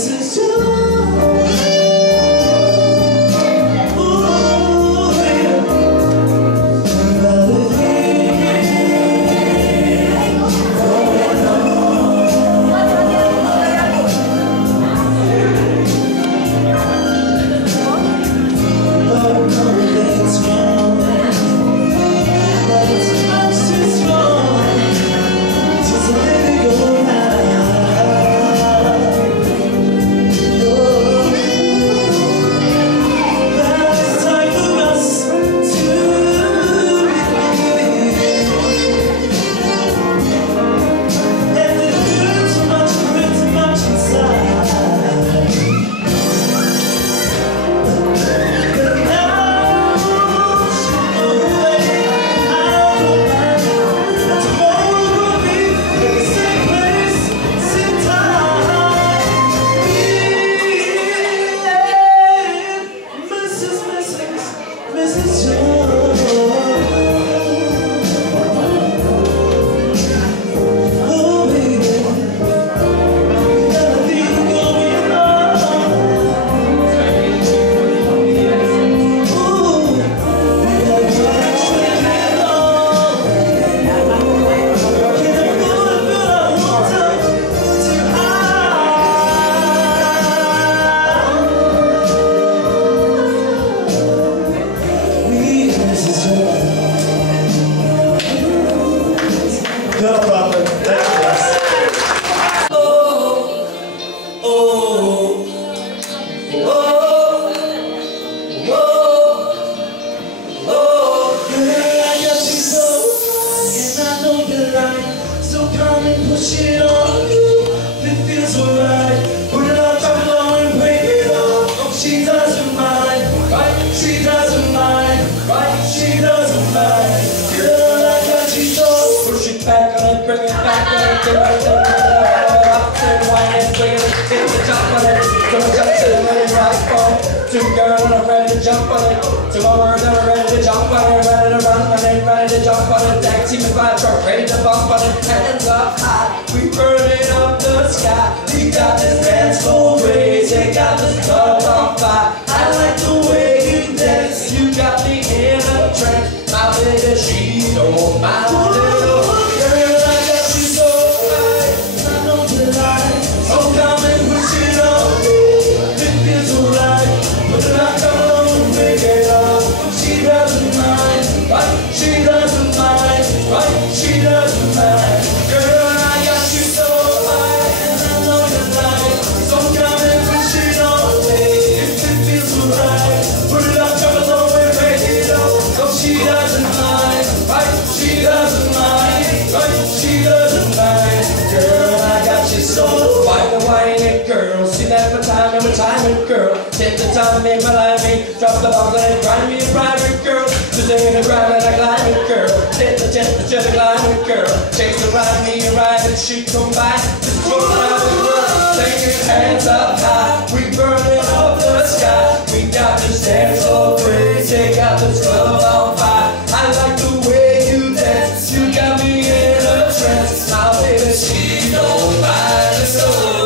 Mrs. Jones. No problem. Thank you, guys. Girl, I got you so, and I know you're right. So come and push it on you. It feels alright. Put it on top low and break it off. She doesn't mind, right? She doesn't mind, right? She doesn't mind. Girl, I got you so. Push it back on it, bring it back on it, get right there, up, turn, wine and swing it, hit the jump on it, don't jump to let it rock on it. Two girls and I'm ready to jump on it. Two more girls and I'm ready to jump on it, ready to run on it, ready to jump on it. Tag team and fire truck, ready to bump on it, hands up high, we burning up the sky. We got this dance floor crazy, got this club on fire. I like the way you dance, you got me in a trance. My baby, she don't mind it. Retirement girl, take the time, make my life, drop the bomb, let it grind me a private girl. Just in the ground and I climb it, girl. Take the temperature, the climate girl. Chase the ride, me and ride and she come by. Just go around the world, taking hands up high. We burning up the sky. We got this dance so crazy, got this club on fire. I like the way you dance, you got me in a trance. Now baby, she don't mind it so.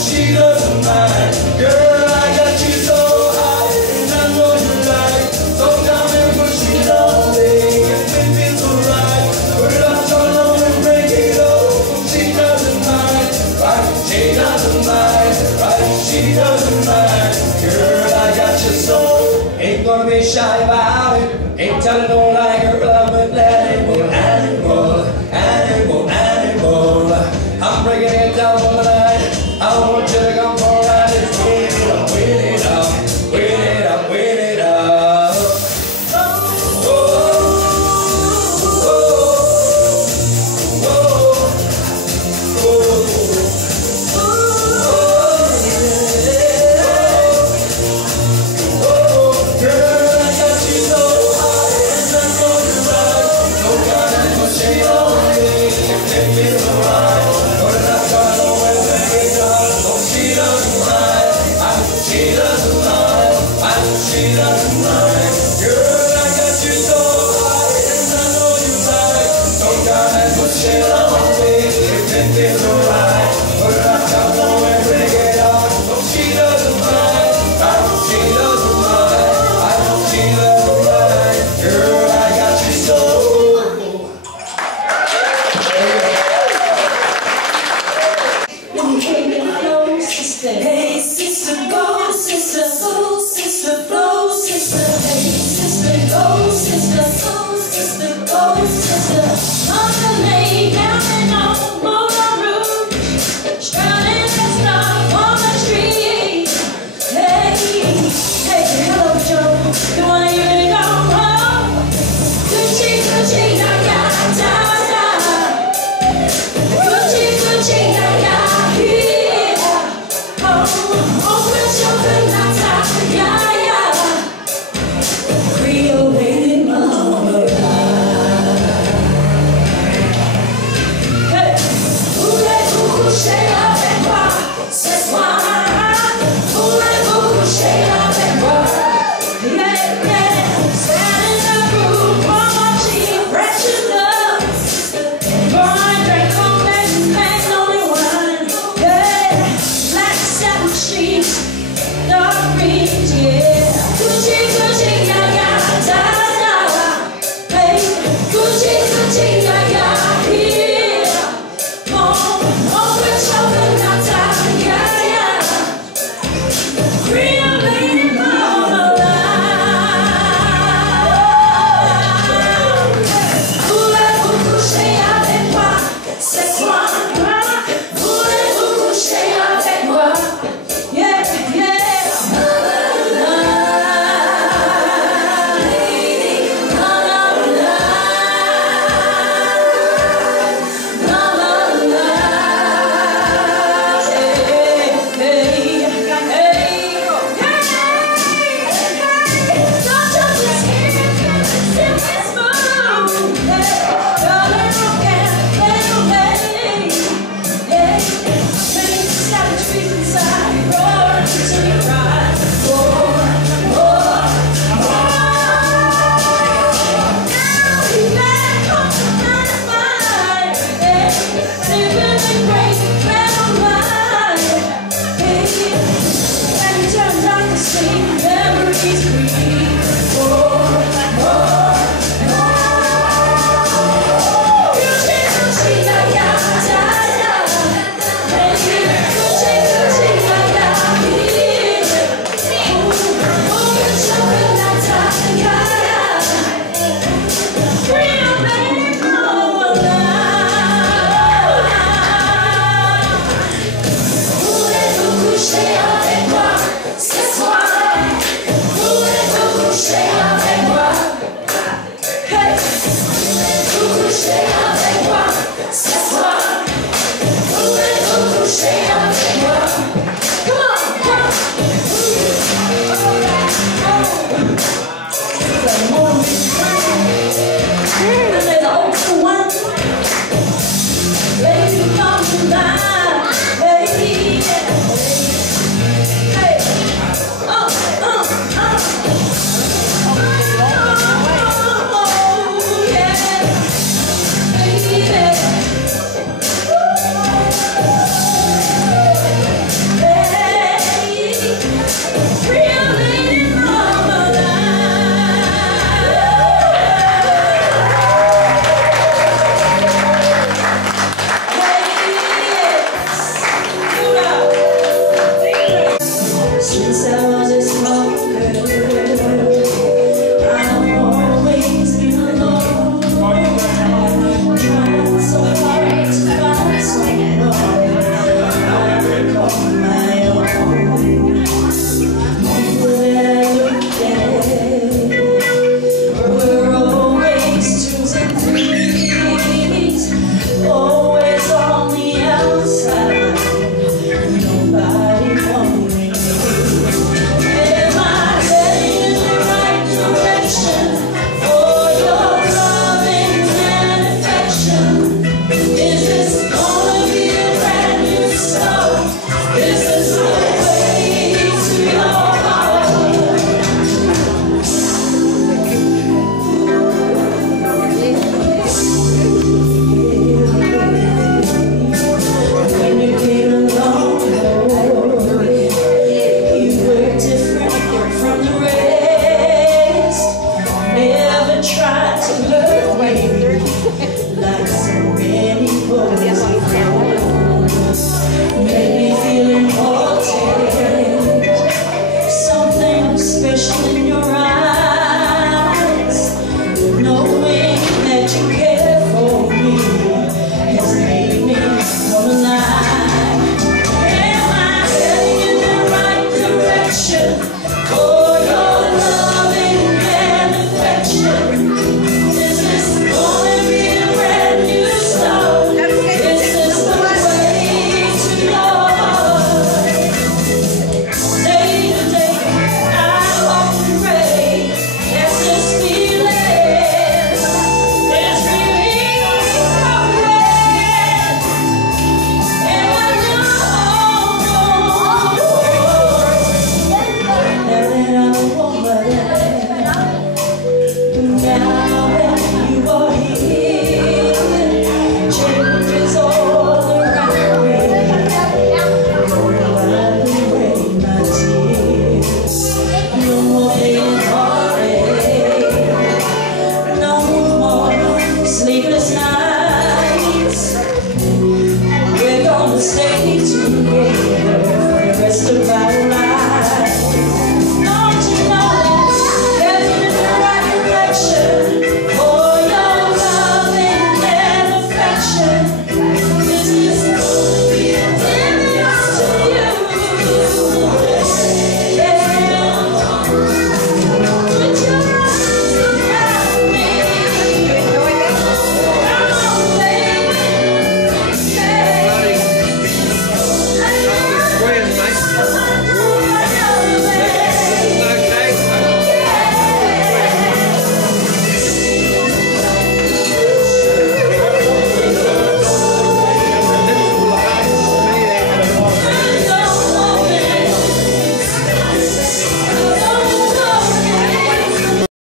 She doesn't mind, girl, I got you so high, and I know you like, so come and push it on me, if it feels alright, put it up so low and break it off. She doesn't mind, right, she doesn't mind, right, she doesn't mind, girl, I got you so, ain't gonna be shy about it, ain't telling no